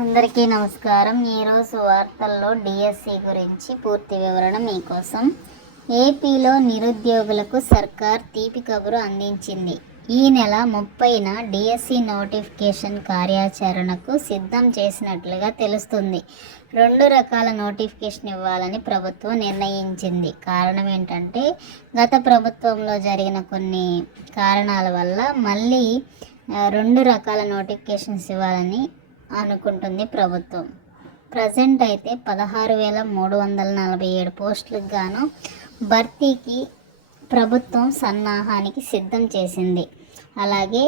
అందరికీ నమస్కారం. ఈరోజు వార్తల్లో డిఎస్సి గురించి పూర్తి వివరణ మీకోసం. ఏపీలో నిరుద్యోగులకు సర్కార్ తీపి కబురు అందించింది. ఈ నెల ముప్పైన డిఎస్సి నోటిఫికేషన్ కార్యాచరణకు సిద్ధం చేసినట్లుగా తెలుస్తుంది. రెండు రకాల నోటిఫికేషన్ ఇవ్వాలని ప్రభుత్వం నిర్ణయించింది. కారణం ఏంటంటే గత ప్రభుత్వంలో జరిగిన కొన్ని కారణాల వల్ల మళ్ళీ రెండు రకాల నోటిఫికేషన్స్ ఇవ్వాలని అనుకుంటుంది ప్రభుత్వం. ప్రజెంట్ అయితే పదహారు వేల మూడు వందల నలభై ఏడు పోస్టులకు గాను భర్తీకి ప్రభుత్వం సన్నాహానికి సిద్ధం చేసింది. అలాగే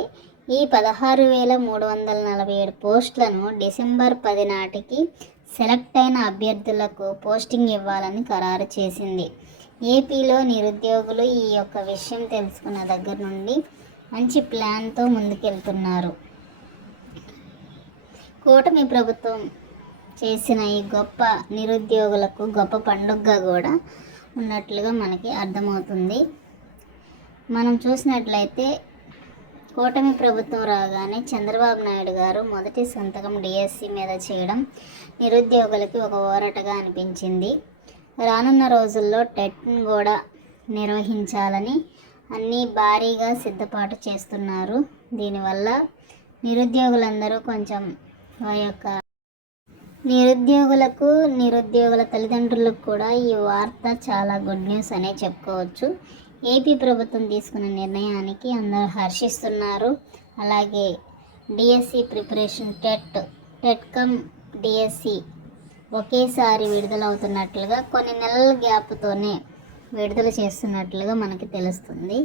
ఈ పదహారు వేల మూడు వందల నలభై ఏడు పోస్టులను డిసెంబర్ పది నాటికి సెలెక్ట్ అయిన అభ్యర్థులకు పోస్టింగ్ ఇవ్వాలని ఖరారు చేసింది. ఏపీలో నిరుద్యోగులు ఈ యొక్క విషయం తెలుసుకున్న దగ్గర నుండి మంచి ప్లాన్తో ముందుకెళ్తున్నారు. కూటమి ప్రభుత్వం చేసిన ఈ గొప్ప నిరుద్యోగులకు గొప్ప పండుగగా కూడా ఉన్నట్లుగా మనకి అర్థమవుతుంది. మనం చూసినట్లయితే కూటమి ప్రభుత్వం రాగానే చంద్రబాబు నాయుడు గారు మొదటి సంతకం డిఎస్సి మీద చేయడం నిరుద్యోగులకి ఒక ఊరటగా అనిపించింది. రానున్న రోజుల్లో టెట్ను కూడా నిర్వహించాలని అన్నీ భారీగా సిద్ధపాటు చేస్తున్నారు. దీనివల్ల నిరుద్యోగులందరూ కొంచెం ఆ యొక్క నిరుద్యోగులకు నిరుద్యోగుల తల్లిదండ్రులకు కూడా ఈ వార్త చాలా గుడ్ న్యూస్ అనే చెప్పుకోవచ్చు. ఏపీ ప్రభుత్వం తీసుకున్న నిర్ణయానికి అందరూ హర్షిస్తున్నారు. అలాగే DSC preparation TET TET cum DSC ఒకేసారి విడుదలవుతున్నట్లుగా కొన్ని నెలల గ్యాప్తోనే విడుదల చేస్తున్నట్లుగా మనకి తెలుస్తుంది.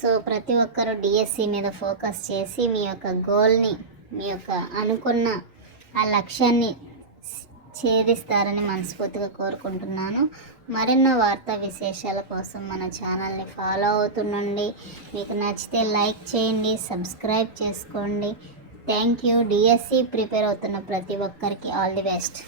సో ప్రతి ఒక్కరూ డిఎస్సి మీద ఫోకస్ చేసి మీ యొక్క గోల్ని మీ యొక్క అనుకున్న ఆ లక్ష్యాన్ని ఛేదిస్తారని మనస్ఫూర్తిగా కోరుకుంటున్నాను. మరెన్నో వార్తా విశేషాల కోసం మన ఛానల్ని ఫాలో అవుతుండండి. మీకు నచ్చితే లైక్ చేయండి సబ్స్క్రైబ్ చేసుకోండి. Thank you. డిఎస్సి ప్రిపేర్ అవుతున్న ప్రతి ఒక్కరికి ఆల్ ది బెస్ట్.